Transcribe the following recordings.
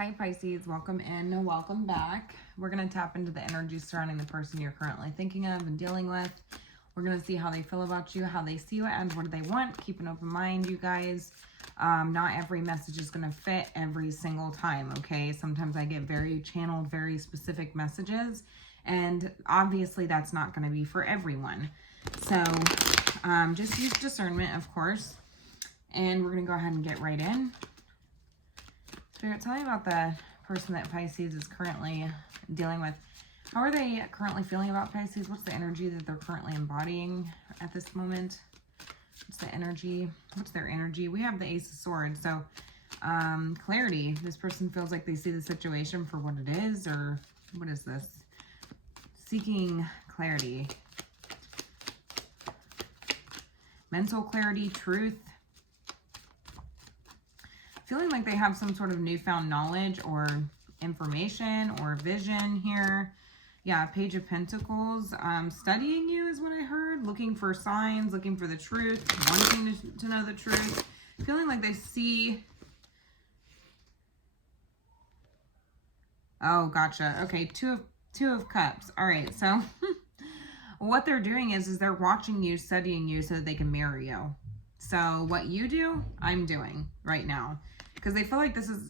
Hi Pisces, welcome in, welcome back. We're going to tap into the energy surrounding the person you're currently thinking of and dealing with. We're going to see how they feel about you, how they see you, and what do they want. Keep an open mind, you guys. Not every message is going to fit every single time, okay? Sometimes I get very channeled, very specific messages, and obviously that's not going to be for everyone. So just use discernment, of course, and we're going to go ahead and get right in. Spirit, tell me about the person that Pisces is currently dealing with. How are they currently feeling about Pisces? What's the energy that they're currently embodying at this moment? What's the energy? What's their energy? We have the Ace of Swords. So, clarity. This person feels like they see the situation for what it is, or what is this? Seeking clarity. Mental clarity, truth. Feeling like they have some sort of newfound knowledge or information or vision here. Yeah, Page of Pentacles. Studying you is what I heard. Looking for signs, looking for the truth, wanting to know the truth. Feeling like they see... Oh, gotcha. Okay, two of Cups. All right, so what they're doing is they're watching you, studying you so that they can mirror you. So what you do, I'm doing right now. Because they feel like this is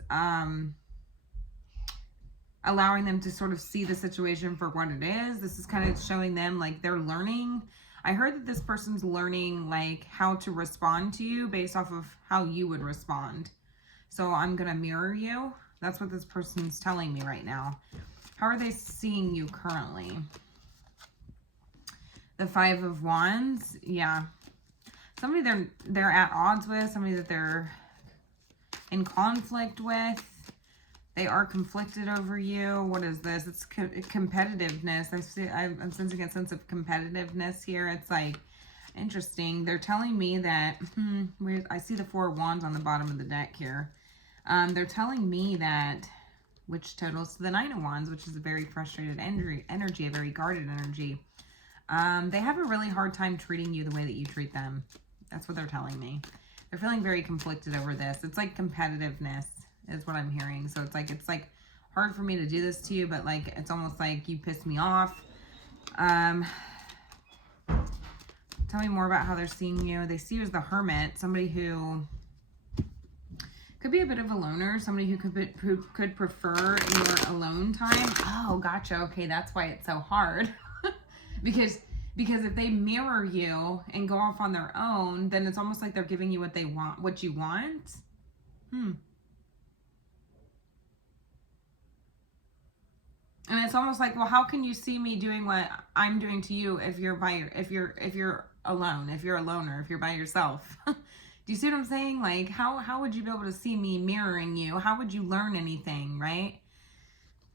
allowing them to sort of see the situation for what it is. This is kind of showing them like they're learning. I heard that this person's learning like how to respond to you based off of how you would respond. So I'm going to mirror you. That's what this person's telling me right now. How are they seeing you currently? The Five of Wands. Yeah. Somebody they're at odds with. Somebody that they're in conflict with. They are conflicted over you. What is this? It's competitiveness. I'm sensing a sense of competitiveness here. It's like interesting. They're telling me that I see the Four of Wands on the bottom of the deck here. They're telling me that, which totals to the Nine of Wands, which is a very frustrated energy, a very guarded energy. They have a really hard time treating you the way that you treat them. That's what they're telling me. They're feeling very conflicted over this. It's like competitiveness is what I'm hearing. So it's like hard for me to do this to you, but like it's almost like you pissed me off. Tell me more about how they're seeing you. They see you as the Hermit, somebody who could be a bit of a loner, somebody who could prefer your alone time. Oh, gotcha. Okay, that's why it's so hard. because if they mirror you and go off on their own, then it's almost like they're giving you what they want, what you want. And it's almost like, well, how can you see me doing what I'm doing to you if you're alone, if you're a loner, if you're by yourself? Do you see what I'm saying? Like, how would you be able to see me mirroring you? How would you learn anything, right?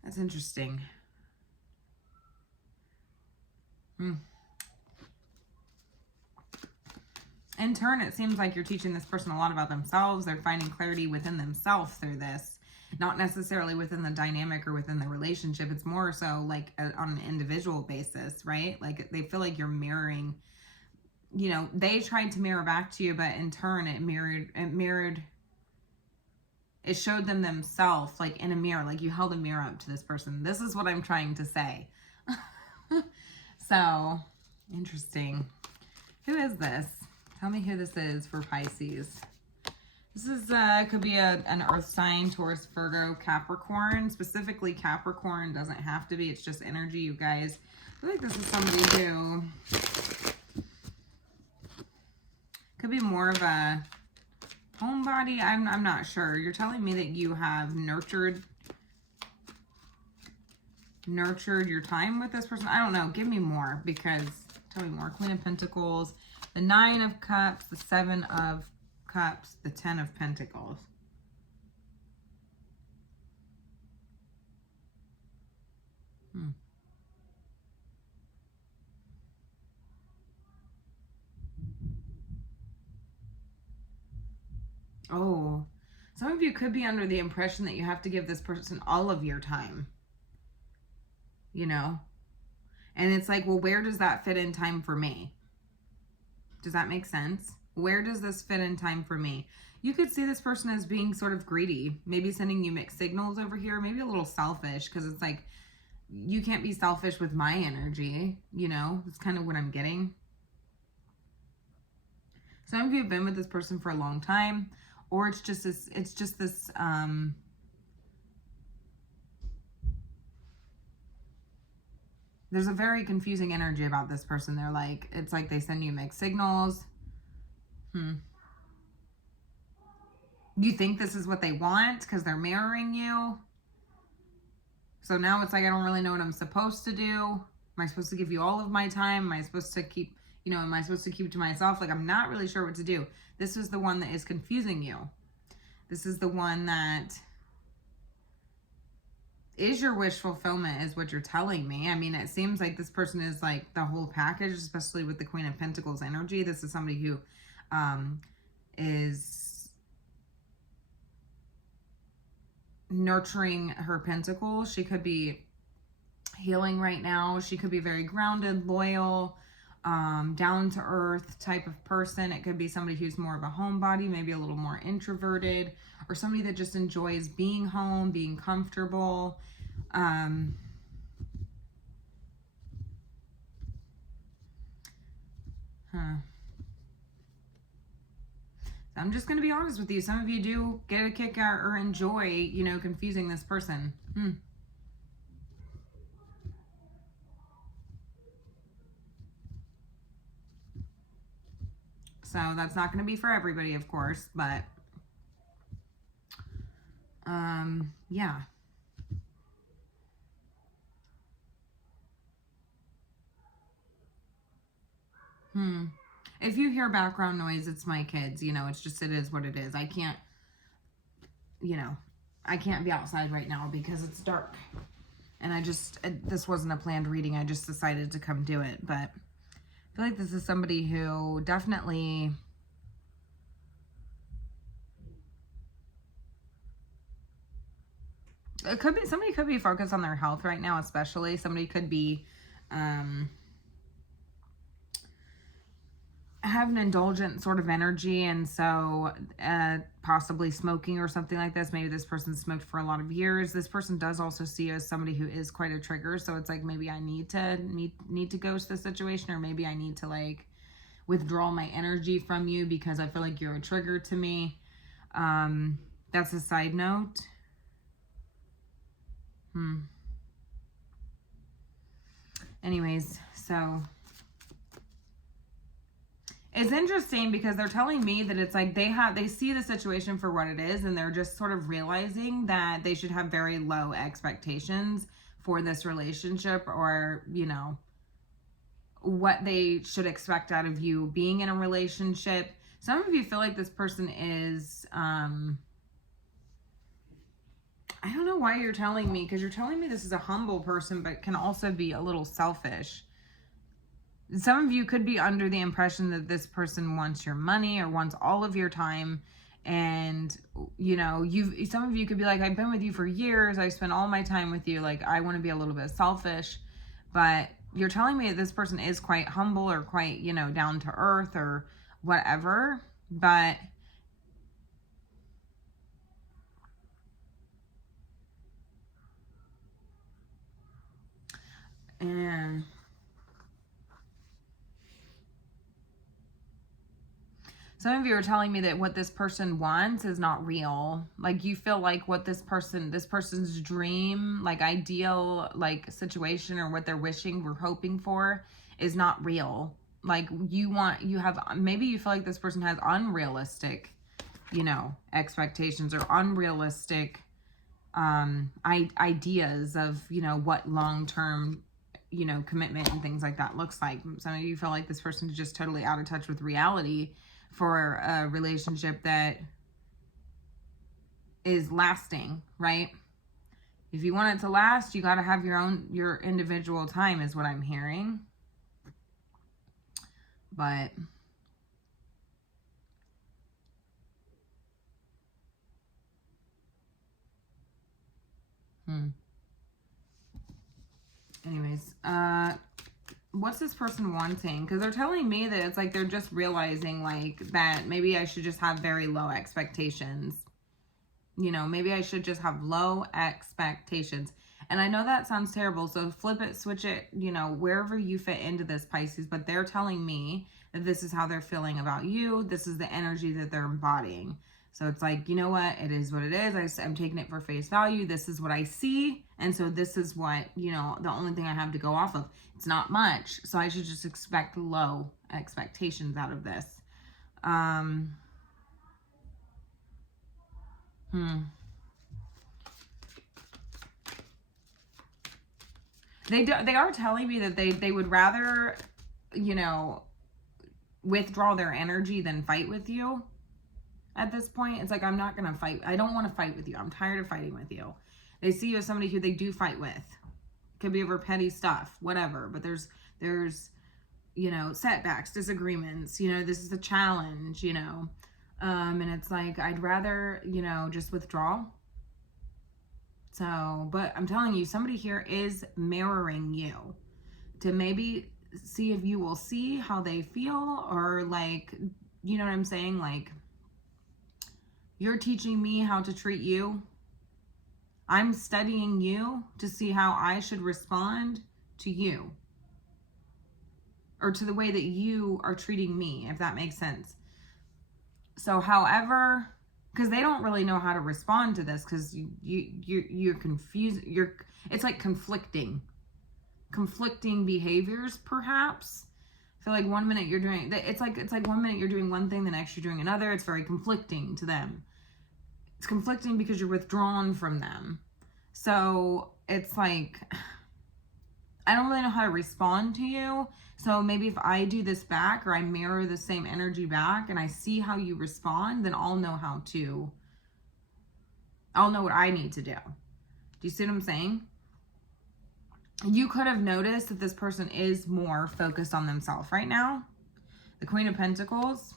That's interesting. In turn, it seems like you're teaching this person a lot about themselves. They're finding clarity within themselves through this. Not necessarily within the dynamic or within the relationship. It's more so like on an individual basis, right? Like they feel like you're mirroring, you know, they tried to mirror back to you, but in turn it showed them themselves like in a mirror, like you held a mirror up to this person. This is what I'm trying to say. So, interesting. Who is this? Tell me who this is for Pisces. This is could be an earth sign, Taurus, Virgo, Capricorn. Specifically Capricorn, doesn't have to be. It's just energy, you guys. I feel like this is somebody who could be more of a homebody. I'm not sure. You're telling me that you have nurtured your time with this person. I don't know. Give me more, because tell me more. Queen of Pentacles, the Nine of Cups, the Seven of Cups, the Ten of Pentacles. Oh, some of you could be under the impression that you have to give this person all of your time, you know? And it's like, well, where does that fit in time for me? Does that make sense? Where does this fit in time for me? You could see this person as being sort of greedy, maybe sending you mixed signals over here, maybe a little selfish, because it's like, you can't be selfish with my energy, you know? It's kind of what I'm getting. Some of you have been with this person for a long time, or it's just this, there's a very confusing energy about this person. They're like, it's like they send you mixed signals. You think this is what they want because they're mirroring you. So now it's like, I don't really know what I'm supposed to do. Am I supposed to give you all of my time? Am I supposed to keep, you know, am I supposed to keep to myself? Like, I'm not really sure what to do. This is the one that is confusing you. This is the one that is your wish fulfillment, is what you're telling me. I mean, it seems like this person is like the whole package, especially with the Queen of Pentacles energy. This is somebody who is nurturing her pentacles. She could be healing right now. She could be very grounded, loyal, down to earth type of person. It could be somebody who's more of a homebody, maybe a little more introverted, or somebody that just enjoys being home, being comfortable. I'm just going to be honest with you. Some of you do get a kick out or enjoy, you know, confusing this person. So that's not going to be for everybody, of course, but yeah. If you hear background noise, it's my kids, you know, it's just, it is what it is. I can't, you know, I can't be outside right now because it's dark. And this wasn't a planned reading. I just decided to come do it. But I feel like this is somebody who definitely, it could be, somebody could be focused on their health right now, especially. Somebody could be, have an indulgent sort of energy, and so possibly smoking or something like this. Maybe this person smoked for a lot of years. This person does also see you as somebody who is quite a trigger, so it's like, maybe I need to ghost the situation, or maybe I need to like withdraw my energy from you because I feel like you're a trigger to me. That's a side note. Anyways, so it's interesting because they're telling me that it's like they see the situation for what it is, and they're just sort of realizing that they should have very low expectations for this relationship, or, you know, what they should expect out of you being in a relationship. Some of you feel like this person is, I don't know why you're telling me, because you're telling me this is a humble person, but can also be a little selfish. Some of you could be under the impression that this person wants your money or wants all of your time. And, you know, some of you could be like, I've been with you for years. I spent all my time with you. Like, I want to be a little bit selfish. But you're telling me that this person is quite humble, or quite, you know, down to earth, or whatever. But and some of you are telling me that what this person wants is not real. Like, you feel like what this person's dream, like ideal, like situation, or what they're wishing or hoping for is not real. Like, maybe you feel like this person has unrealistic, you know, expectations, or unrealistic ideas of, you know, what long-term, you know, commitment and things like that looks like. Some of you feel like this person is just totally out of touch with reality for a relationship that is lasting, right? If you want it to last, you got to have your individual time, is what I'm hearing. But anyways, what's this person wanting? Because they're telling me that it's like they're just realizing like that maybe I should just have very low expectations. You know, maybe I should just have low expectations. And I know that sounds terrible, so flip it, switch it, you know, wherever you fit into this, Pisces. But they're telling me that this is how they're feeling about you. This is the energy that they're embodying. So it's like, you know what? It is what it is. I'm taking it for face value. This is what I see. And so this is what, you know, the only thing I have to go off of. It's not much. So I should just expect low expectations out of this. They are telling me that they would rather, you know, withdraw their energy than fight with you. At this point, it's like, I'm not going to fight. I don't want to fight with you. I'm tired of fighting with you. They see you as somebody who they do fight with. Could be over petty stuff, whatever. But there's, you know, setbacks, disagreements. You know, this is a challenge, you know. And it's like, I'd rather, you know, just withdraw. So, but I'm telling you, somebody here is mirroring you to maybe see if you will see how they feel, or like, you know what I'm saying? Like, you're teaching me how to treat you. I'm studying you to see how I should respond to you, or to the way that you are treating me, if that makes sense. So however, because they don't really know how to respond to this, because you're confused. It's like conflicting behaviors, perhaps. I feel like one minute you're doing, it's like 1 minute you're doing one thing, the next you're doing another. It's very conflicting to them. It's conflicting because you're withdrawn from them. So it's like, I don't really know how to respond to you. So maybe if I do this back, or I mirror the same energy back, and I see how you respond, then I'll know what I need to do. Do you see what I'm saying? You could have noticed that this person is more focused on themselves right now. The Queen of Pentacles.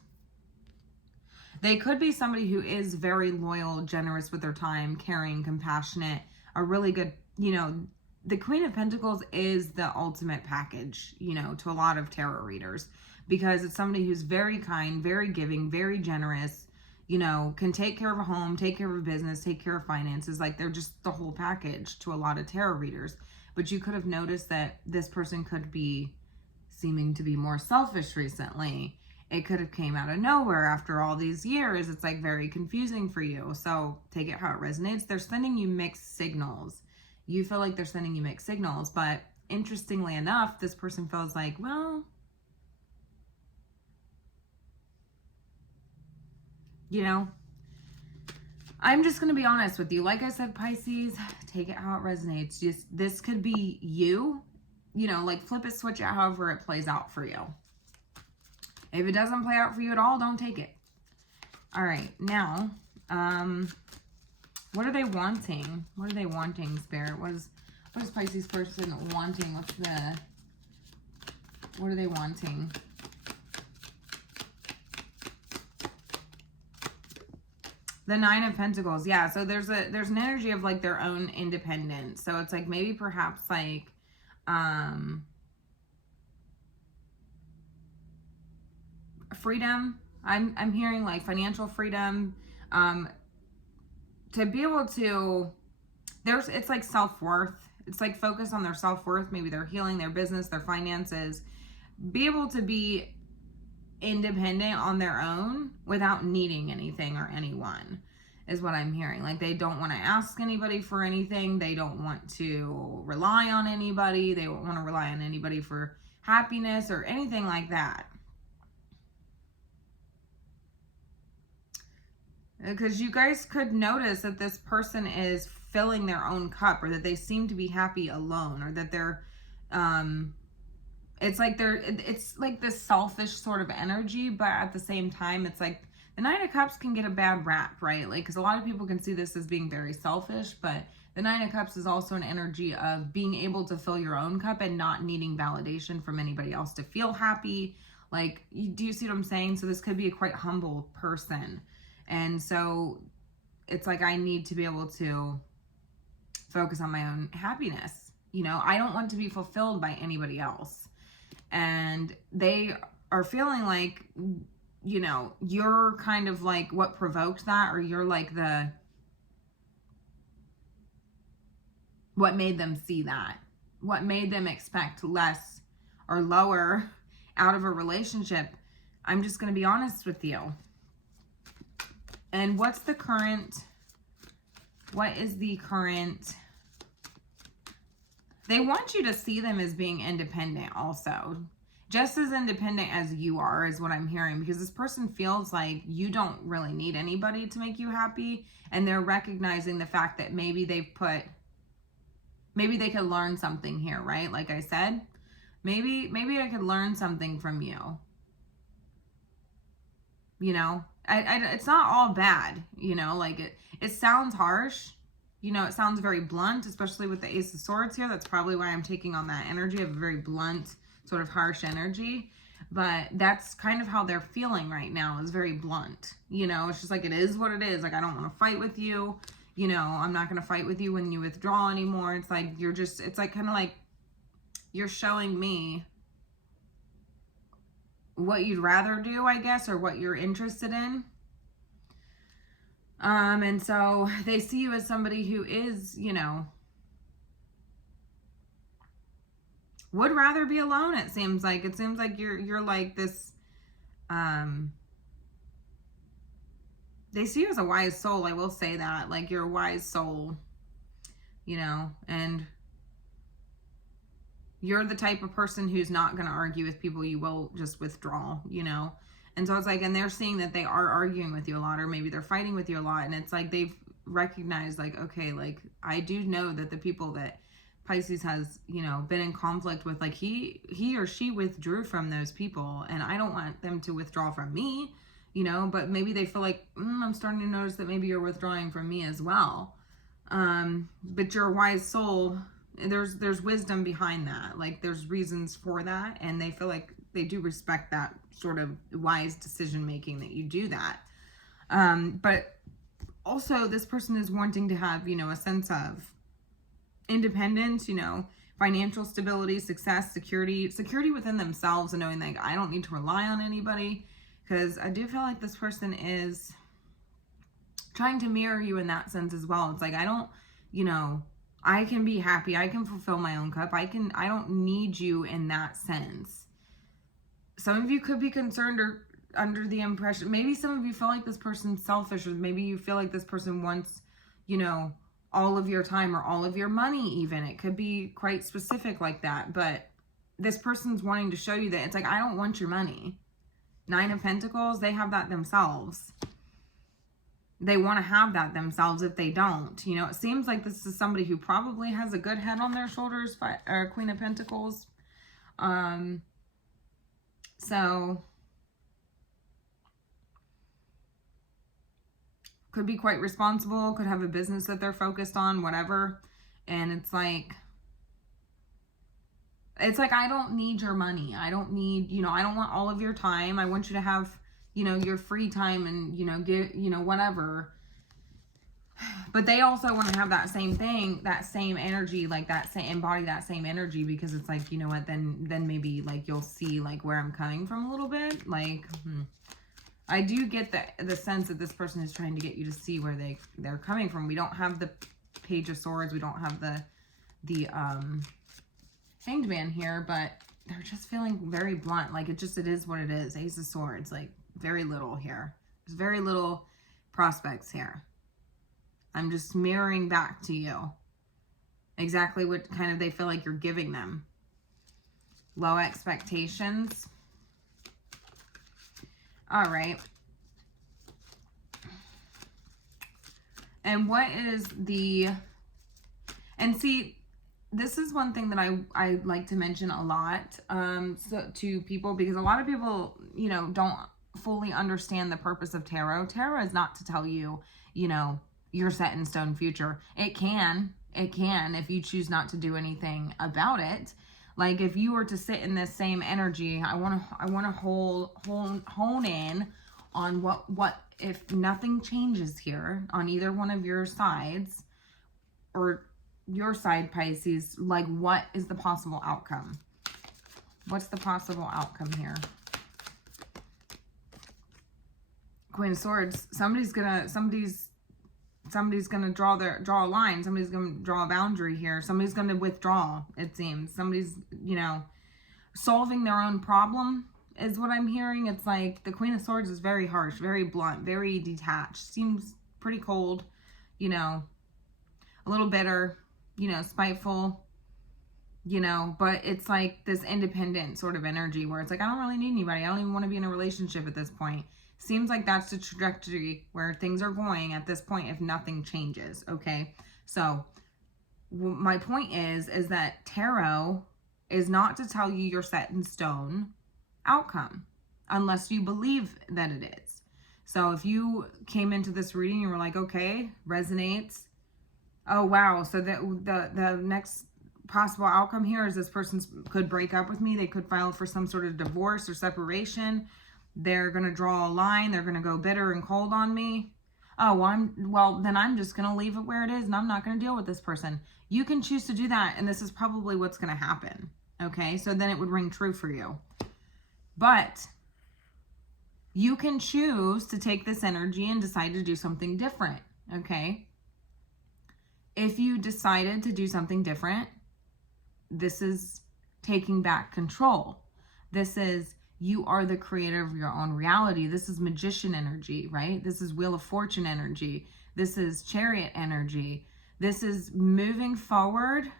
They could be somebody who is very loyal, generous with their time, caring, compassionate, a really good, you know, the Queen of Pentacles is the ultimate package, you know, to a lot of tarot readers, because it's somebody who's very kind, very giving, very generous, you know, can take care of a home, take care of a business, take care of finances. Like, they're just the whole package to a lot of tarot readers. But you could have noticed that this person could be seeming to be more selfish recently. It could have came out of nowhere after all these years. It's like very confusing for you. So take it how it resonates. They're sending you mixed signals. You feel like they're sending you mixed signals. But interestingly enough, this person feels like, well, you know, I'm just going to be honest with you. Like I said, Pisces, take it how it resonates. Just, this could be you, you know, like flip it, switch it, however it plays out for you. If it doesn't play out for you at all, don't take it. All right. Now, what are they wanting? What are they wanting, Spirit? What is Pisces person wanting? What are they wanting? The Nine of Pentacles. Yeah, so there's an energy of like their own independence. So it's like maybe perhaps like freedom. I'm hearing like financial freedom. To be able to, it's like self-worth. It's like focus on their self-worth, maybe their healing, their business, their finances. Be able to be independent on their own without needing anything or anyone is what I'm hearing. Like, they don't want to ask anybody for anything. They don't want to rely on anybody. They don't want to rely on anybody for happiness or anything like that. Because you guys could notice that this person is filling their own cup, or that they seem to be happy alone, or that they're it's like this selfish sort of energy, but at the same time, it's like the Nine of Cups can get a bad rap, right? Like, because a lot of people can see this as being very selfish, but the Nine of Cups is also an energy of being able to fill your own cup and not needing validation from anybody else to feel happy. Like, do you see what I'm saying? So this could be a quite humble person. And so it's like, I need to be able to focus on my own happiness. You know, I don't want to be fulfilled by anybody else. And they are feeling like, you know, you're kind of like what provoked that, or you're like what made them see that, what made them expect less or lower out of a relationship. I'm just going to be honest with you. And what is the current, they want you to see them as being independent also. Just as independent as you are is what I'm hearing, because this person feels like you don't really need anybody to make you happy, and they're recognizing the fact that maybe they could learn something here, right? Like I said, maybe I could learn something from you. You know, it's not all bad, you know, like it sounds harsh, you know, it sounds very blunt, especially with the Ace of Swords here. That's probably why I'm taking on that energy of a very blunt, sort of harsh energy. But that's kind of how they're feeling right now, is very blunt. You know, it's just like, it is what it is. Like, I don't want to fight with you. You know, I'm not going to fight with you when you withdraw anymore. It's like, it's like kind of like you're showing me what you'd rather do, I guess, or what you're interested in. And so they see you as somebody who is, you know, would rather be alone. It seems like you're like this, they see you as a wise soul. I will say that, like, you're a wise soul, you know, and you're the type of person who's not going to argue with people. You will just withdraw, you know. And so it's like, and they're seeing that they are arguing with you a lot, or maybe they're fighting with you a lot. And it's like, they've recognized, like, okay, like, I do know that the people that Pisces has, you know, been in conflict with, like, he or she withdrew from those people, and I don't want them to withdraw from me, you know. But maybe they feel like, I'm starting to notice that maybe you're withdrawing from me as well. But you're a wise soul. There's wisdom behind that. Like, there's reasons for that, and they feel like they do respect that sort of wise decision making, that you do that. But also, this person is wanting to have, you know, a sense of independence, you know, financial stability, success, security within themselves, and knowing, like, I don't need to rely on anybody. Because I do feel like this person is trying to mirror you in that sense as well. It's like, I don't, you know, I can be happy. I can fulfill my own cup. I don't need you in that sense. Some of you could be concerned or under the impression, maybe some of you feel like this person's selfish, or maybe you feel like this person wants, you know, all of your time or all of your money even. It could be quite specific like that. But this person's wanting to show you that it's like, I don't want your money. 9 of Pentacles, they have that themselves. They want to have that themselves if they don't. You know, it seems like this is somebody who probably has a good head on their shoulders, Queen of Pentacles. So could be quite responsible, could have a business that they're focused on, whatever. And it's like, I don't need your money. I don't need, you know, I don't want all of your time. I want you to have, you know, your free time and, you know, get, you know, whatever. But they also want to have that same thing, that same energy, like that same, embody that same energy, because it's like, you know what, then maybe like you'll see like where I'm coming from a little bit. Like, I do get the sense that this person is trying to get you to see where they're coming from. We don't have the Page of Swords. We don't have the Hanged Man here, but they're just feeling very blunt. Like, it is what it is. Ace of Swords, like, very little here. There's very little prospects here. I'm just mirroring back to you exactly what kind of they feel like you're giving them. Low expectations. All right. And what is and see, this is one thing that I like to mention a lot to people, because a lot of people, you know, don't fully understand the purpose of tarot. Tarot is not to tell you, you know, your set in stone future. It can if you choose not to do anything about it. Like, if you were to sit in this same energy, I want to hone in on what if nothing changes here on either one of your sides, or your side, Pisces, like, what is the possible outcome? What's the possible outcome here? Queen of Swords. Somebody's gonna draw a line. Somebody's gonna draw a boundary here. Somebody's gonna withdraw, it seems. Somebody's, you know, solving their own problem is what I'm hearing. It's like the Queen of Swords is very harsh, very blunt, very detached. Seems pretty cold, you know, a little bitter, you know, spiteful, you know, but it's like this independent sort of energy where it's like, I don't really need anybody. I don't even want to be in a relationship at this point. Seems like that's the trajectory where things are going at this point if nothing changes, okay? So my point is that tarot is not to tell you your set in stone outcome unless you believe that it is. So if you came into this reading and were like, okay, resonates. Oh, wow. So the next possible outcome here is this person could break up with me. They could file for some sort of divorce or separation. They're going to draw a line. They're going to go bitter and cold on me. Oh, well, then I'm just going to leave it where it is and I'm not going to deal with this person. You can choose to do that, and this is probably what's going to happen. Okay, so then it would ring true for you. But you can choose to take this energy and decide to do something different. Okay, if you decided to do something different, this is taking back control. This is, you are the creator of your own reality. This is magician energy, right? This is Wheel of Fortune energy. This is Chariot energy. This is moving forward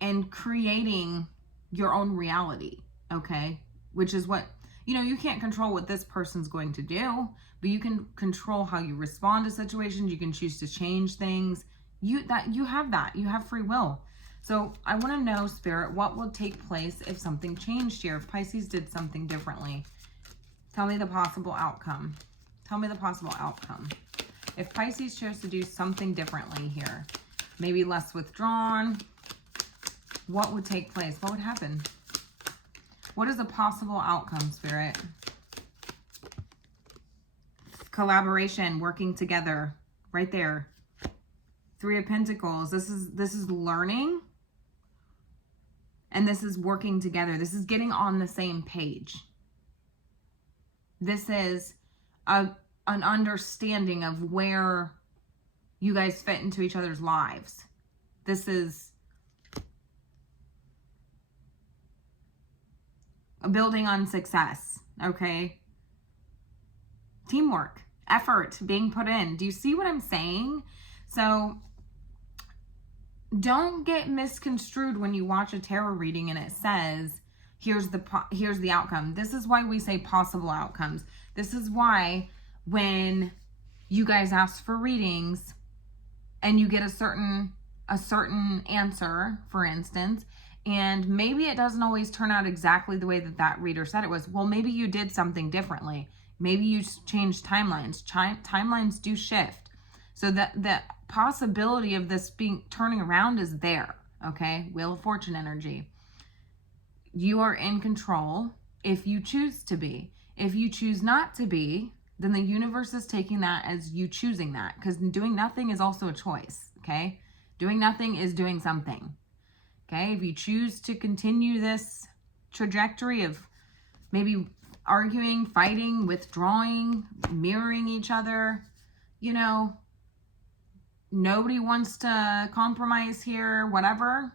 and creating your own reality, okay? Which is what, you know, you can't control what this person's going to do, but you can control how you respond to situations. You can choose to change things. You have free will. So I want to know, Spirit, what will take place if something changed here? If Pisces did something differently? Tell me the possible outcome. Tell me the possible outcome. If Pisces chose to do something differently here, maybe less withdrawn, what would take place? What would happen? What is a possible outcome, Spirit? Collaboration, working together, right there. Three of Pentacles. This is learning. And this is working together. This is getting on the same page. This is an understanding of where you guys fit into each other's lives. This is a building on success, okay? Teamwork, effort being put in. Do you see what I'm saying? So don't get misconstrued when you watch a tarot reading and it says, here's the outcome. This is why we say possible outcomes. This is why when you guys ask for readings and you get a certain answer, for instance, and maybe it doesn't always turn out exactly the way that reader said it was. Well, maybe you did something differently. Maybe you changed timelines. Timelines do shift. So the possibility of this turning around is there, okay? Wheel of Fortune energy. You are in control if you choose to be. If you choose not to be, then the universe is taking that as you choosing that, because doing nothing is also a choice, okay? Doing nothing is doing something, okay? If you choose to continue this trajectory of maybe arguing, fighting, withdrawing, mirroring each other, you know, nobody wants to compromise here, whatever,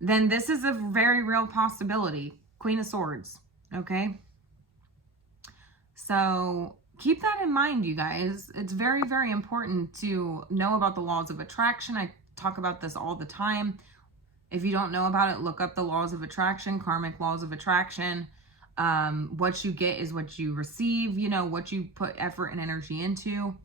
then this is a very real possibility. Queen of Swords, okay? So keep that in mind, you guys. It's very, very important to know about the laws of attraction. I talk about this all the time. If you don't know about it, look up the laws of attraction, karmic laws of attraction. What you get is what you receive. You know, what you put effort and energy into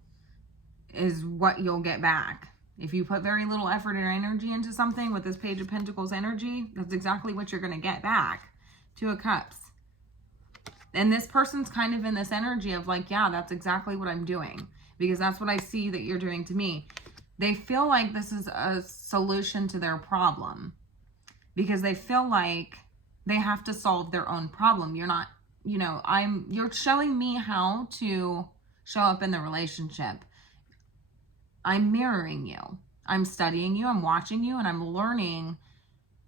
is what you'll get back. If you put very little effort and energy into something with this Page of Pentacles energy, that's exactly what you're going to get back. Two of Cups. And this person's kind of in this energy of like, yeah, that's exactly what I'm doing, because that's what I see that you're doing to me. They feel like this is a solution to their problem, because they feel like they have to solve their own problem. You're not, you know, you're showing me how to show up in the relationship. I'm mirroring you. I'm studying you. I'm watching you, and I'm learning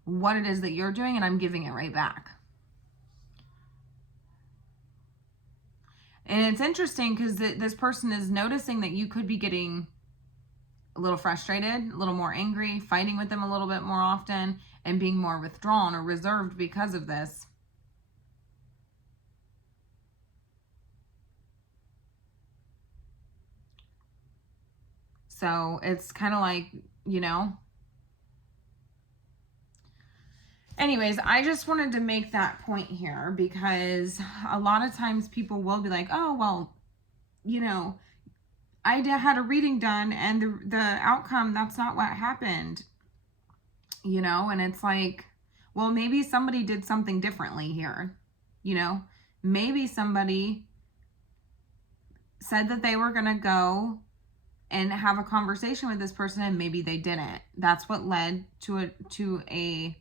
what it is that you're doing, and I'm giving it right back. And it's interesting because this person is noticing that you could be getting a little frustrated, a little more angry, fighting with them a little bit more often, and being more withdrawn or reserved because of this. So it's kind of like, you know. Anyways, I just wanted to make that point here because a lot of times people will be like, oh, well, you know, I had a reading done and the outcome, that's not what happened, you know, and it's like, well, maybe somebody did something differently here, you know, maybe somebody said that they were going to go and have a conversation with this person and maybe they didn't. That's what led to a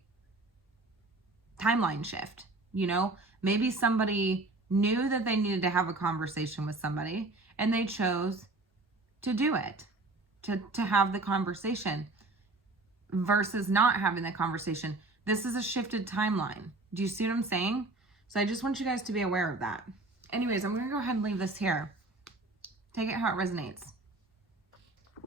timeline shift, you know. Maybe somebody knew that they needed to have a conversation with somebody and they chose to do it, to have the conversation versus not having the conversation. This is a shifted timeline. Do you see what I'm saying? So I just want you guys to be aware of that. Anyways, I'm going to go ahead and leave this here. Take it how it resonates.